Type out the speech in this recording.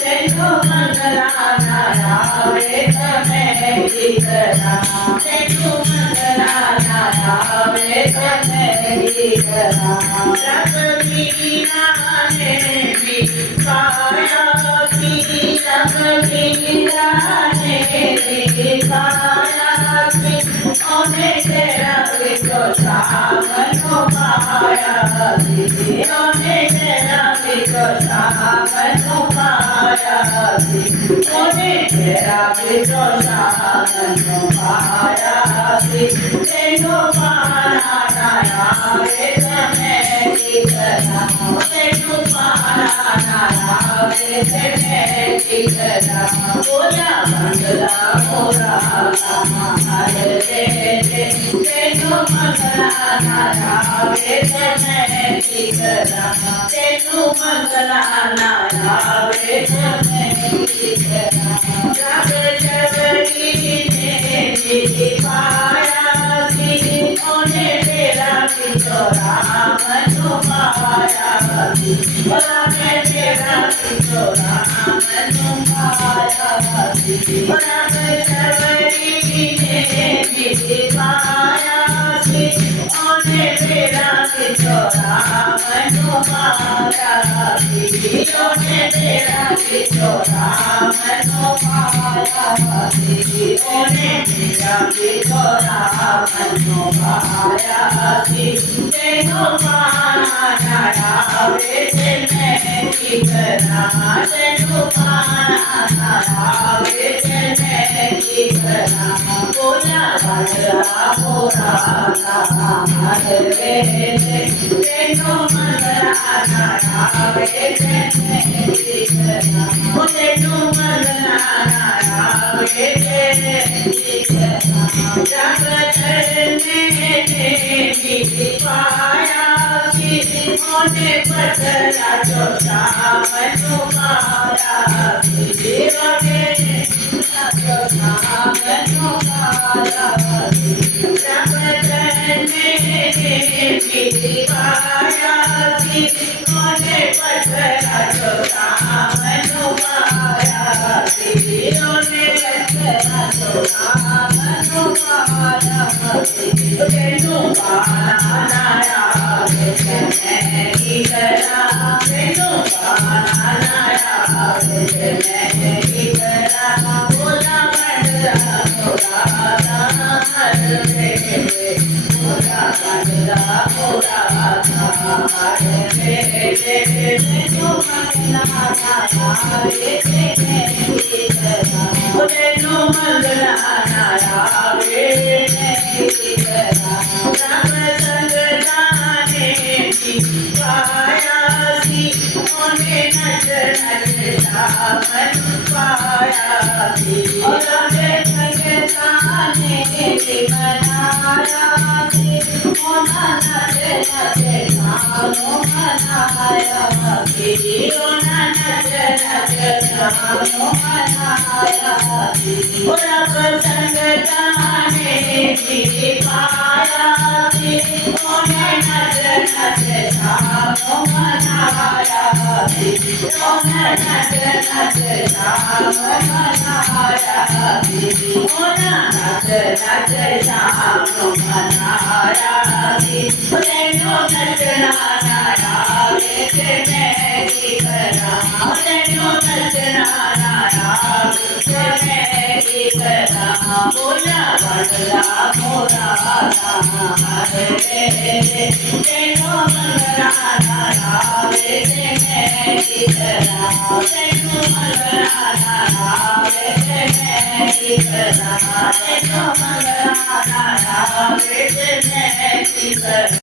तेनु मंगलाना आवे तमे गीतना तेनु मंगलाना आवे तमे गीतना रब मीना ने भी पाया की रब मीना ने भी पाया की ओने तेरा विको सामनो पाया की ओने तेरा विको सामनो पाया की ओने तेरा विको सामनो पाया की तेनो पाना नाया वे तमे गीतना तेनो पाना नाया वे तमे गीतना बोला मंगला मोरा हरे तेनु मंगलाना आवे तमे गीतना तेनु मंगलाना आवे तमे गीतना जग जगरी ने जी पाया की ओने तेरा किशोरा मनु पाया की बोला तेरा किशोरा मनु पाया की बोला जगरी ने जी पाया की ओने तेरा किशोरा मनु पाया की ओने तेरा किशोरा मनु पाया की ओने तेरा किशोरा मनु पाया की तेनु पाना नाया वे तमे गीतना तेनु पाना नाया वे तमे गीतना बोला मंगला मोरा हरे तेनु मंगलाना आवे तमे गीतना तेनु मंगलाना आवे तमे गीतना जग धरने भी पाया की ओने पतला चोटा मनु पाया की ओने चोटा मनु पाया की जग धरने भी पाया की ओने पतला चोटा मनु पाया की ओने पतला चोटा मनु पाया की तेनु पाना नाया वे तमे गीतना तेनु पाना नाया वे तमे गीतना बोला मंगला मोरा हरे बोला मंगला मोरा हरे तेनु मंगलाना आवे तमे गीतना तेनु मंगलाना आवे तमे गीतना राम संग जाने की पाया की ओने नच नच सावन पाया की राम संग जाने की मनाया की ओना नच नच सावन मनाया की ओना नच नच सावन मनाया की राम संग जाने की पाया की ओने नच नच सावन मनाया की ओने नच नच सावन मनाया की ओना नच नच सावन मनाया की तेनु नचना नाया वे तमे गीतना तेनु नचना नाया वे तमे गीतना बोला मंगला मोरा हरे तेनु मंगलाना आवे तमे गीतना तेनु मंगलाना आवे तमे गीतना तेनु मंगलाना आवे तमे गीतना।